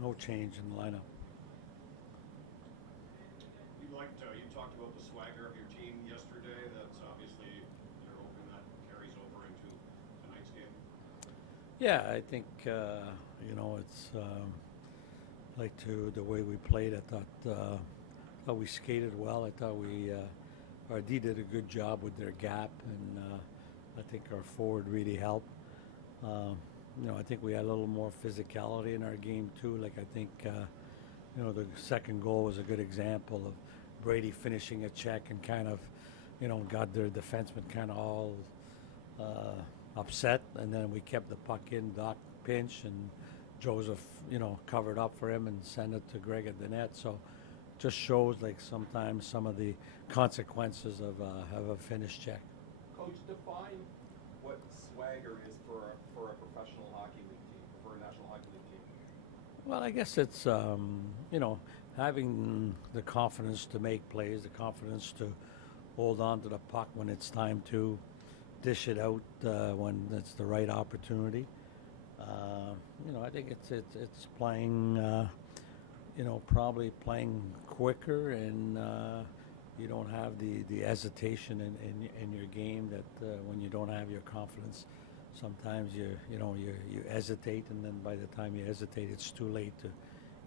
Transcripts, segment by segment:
No change in the lineup. You talked about the swagger of your team yesterday. That's obviously you're hoping that carries over into tonight's game. Yeah, I think it's like to the way we played. I thought we skated well. I thought our D did a good job with their gap, and I think our forward really helped. I think we had a little more physicality in our game too. Like I think the second goal was a good example of Brady finishing a check and kind of got their defenseman kind of all upset, and then we kept the puck in. Doc pinch and Joseph, covered up for him and sent it to Greg at the net. So just shows like sometimes some of the consequences of a finished check. Coach, define what swagger is for a professional hockey league team, for a National Hockey League team. Well, I guess it's having the confidence to make plays, the confidence to hold on to the puck when it's time to dish it out when it's the right opportunity. I think it's playing, probably playing quicker, and you don't have the hesitation in your game that when you don't have your confidence, sometimes you hesitate, and then by the time you hesitate, it's too late to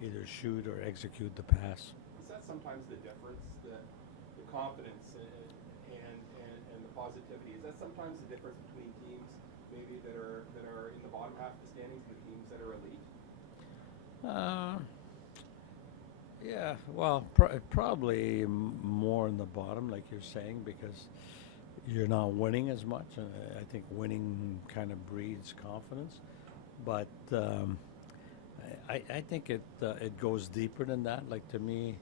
either shoot or execute the pass. Is that sometimes the difference, that the confidence and the positivity? Is that sometimes the difference between teams maybe that are in the bottom half of the standings and the teams that are elite? Yeah, well, probably more in the bottom, like you're saying, because you're not winning as much. I think winning kind of breeds confidence, but I think it goes deeper than that. Like to me,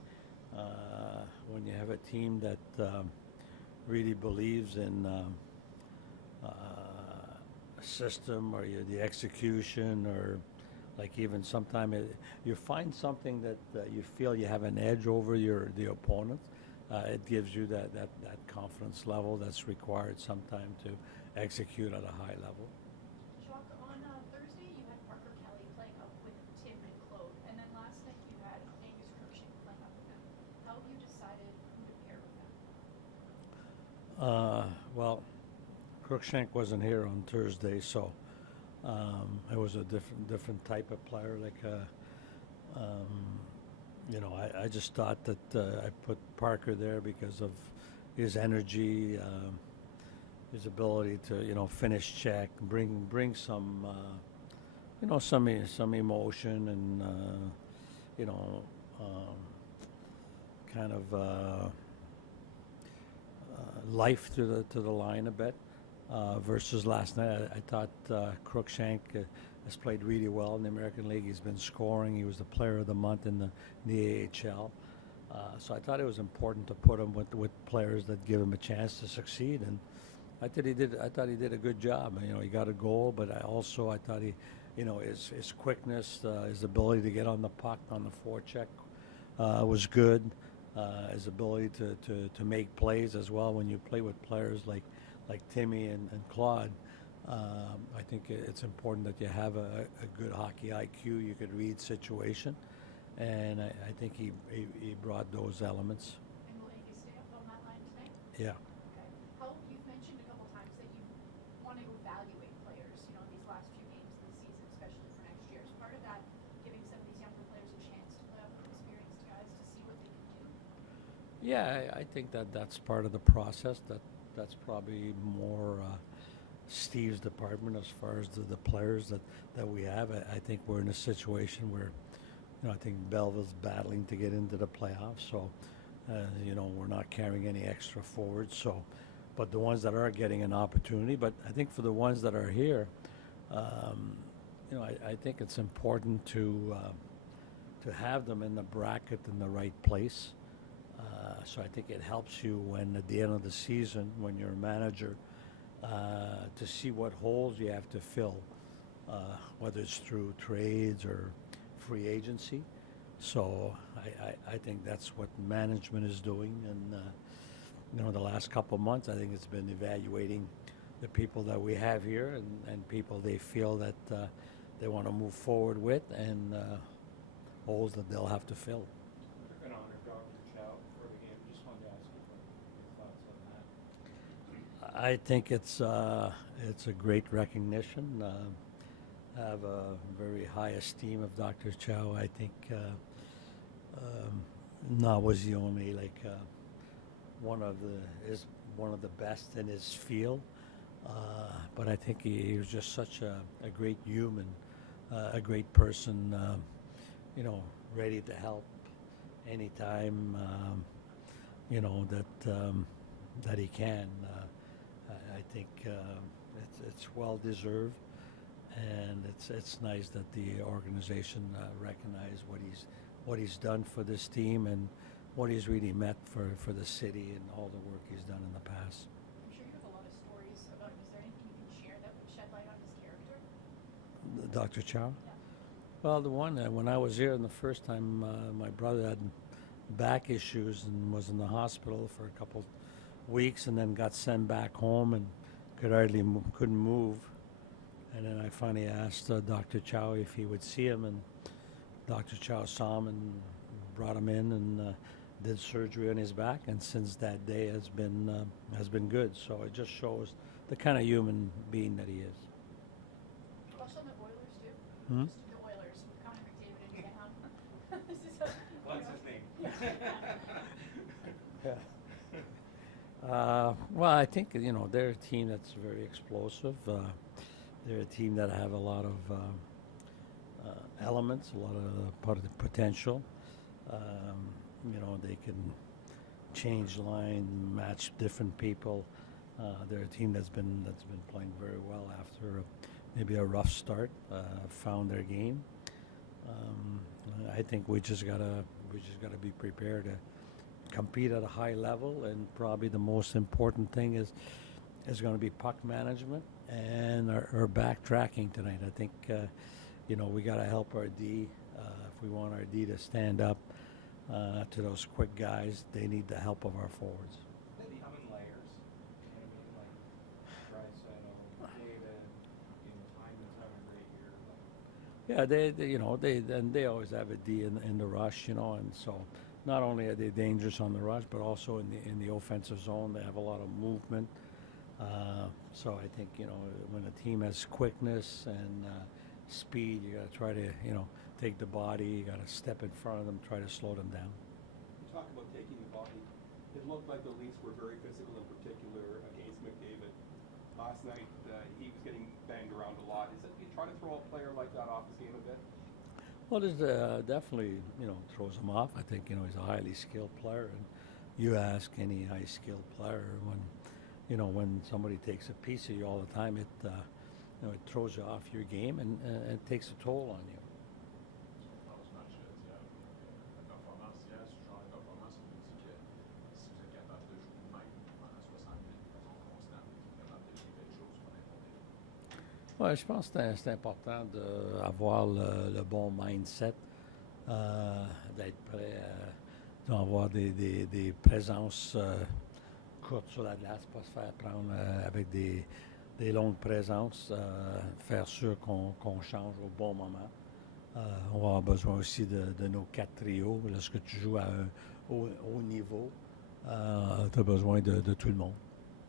when you have a team that really believes in a system or the execution, or like even sometimes you find something that you feel you have an edge over the opponent. It gives you that confidence level that's required sometime to execute at a high level. Jacques, on Thursday you had Parker Kelly playing up with Tim and Claude, and then last night you had Angus Crookshank playing up with them. How have you decided who to pair with them? Well, Crookshank wasn't here on Thursday, so it was a different type of player. I just thought that I put Parker there because of his energy, his ability to finish check, bring some some emotion and kind of life to the line a bit. Versus last night, I thought Crookshank has played really well in the American League. He's been scoring. He was the player of the month in the AHL. So I thought it was important to put him with players that give him a chance to succeed, and I thought he did a good job. He got a goal, but I thought his quickness, his ability to get on the puck on the forecheck was good. His ability to make plays as well. When you play with players like Timmy and Claude, I think it's important that you have a good hockey IQ. You could read situation, and I think he brought those elements. And will Angus stay up on that line tonight? Yeah. Okay. You've mentioned a couple times that you want to evaluate players, these last few games of the season, especially for next year. Is part of that giving some of these younger players a chance to play up with experienced guys to see what they can do? Yeah, I think that's part of the process. That's probably more Steve's department as far as the players that we have. I think we're in a situation where, I think Belleville's battling to get into the playoffs. So, we're not carrying any extra forwards. So, but the ones that are getting an opportunity. But I think for the ones that are here, I think it's important to have them in the bracket in the right place. So I think it helps you when at the end of the season, when you're a manager, to see what holes you have to fill, whether it's through trades or free agency. So I think that's what management is doing. And, the last couple of months, I think it's been evaluating the people that we have here and people they feel that they want to move forward with. And holes that they'll have to fill. They're going to honor Dr. Chow for the game. Just wanted to ask you what your thoughts on that. I think it's a great recognition. I have a very high esteem of Dr. Chow. I think Na was the only one of the best in his field. But I think he was just such a great human, a great person. Ready to help anytime. That he can. I think it's well deserved, and it's nice that the organization recognize what he's done for this team and what he's really meant for the city and all the work he's done in the past. I'm sure you have a lot of stories about him. Is there anything you can share that would shed light on his character? Dr. Chow? Yeah. Well, the one when I was here the first time, my brother had back issues and was in the hospital for a couple weeks, and then got sent back home and couldn't move. And then I finally asked Dr. Chow if he would see him, and Dr. Chow saw him and brought him in and did surgery on his back. And since that day has been good. So it just shows the kind of human being that he is. Watched on the Oilers too. Hmm? Just the Oilers with Connor McDavid and Graham. This is What's his name? Well, I think they're a team that's very explosive. They're a team that have a lot of elements, a lot of potential. They can change line, match different people. They're a team that's been playing very well after maybe a rough start. Found their game. I think we just gotta be prepared to compete at a high level, and probably the most important thing is going to be puck management and our backtracking tonight. I think we got to help our D if we want our D to stand up to those quick guys. They need the help of our forwards. They come in layers. You know what I mean? Like Draisaitl, David, Hyman's having a great year. Yeah, they always have a D in the rush, and so not only are they dangerous on the rush, but also in the offensive zone. They have a lot of movement. So I think when a team has quickness and speed, you got to try to take the body. You got to step in front of them, try to slow them down. You talk about taking the body. It looked like the Leafs were very physical, in particular against McDavid. Last night, he was getting banged around a lot. Is it you try to throw a player like that off his game a bit? Well, there's definitely throws him off. I think he's a highly skilled player, and you ask any high skilled player when somebody takes a piece of you all the time, it throws you off your game and it takes a toll on you. Ouais, je pense que c'est important d'avoir le bon mindset, d'être prêt à avoir des présences courtes sur la glace, pas se faire prendre avec des longues présences, faire sûr qu'on change au bon moment. On va avoir besoin aussi de nos 4 trios. Lorsque tu joues à un haut niveau, tu as besoin de tout le monde.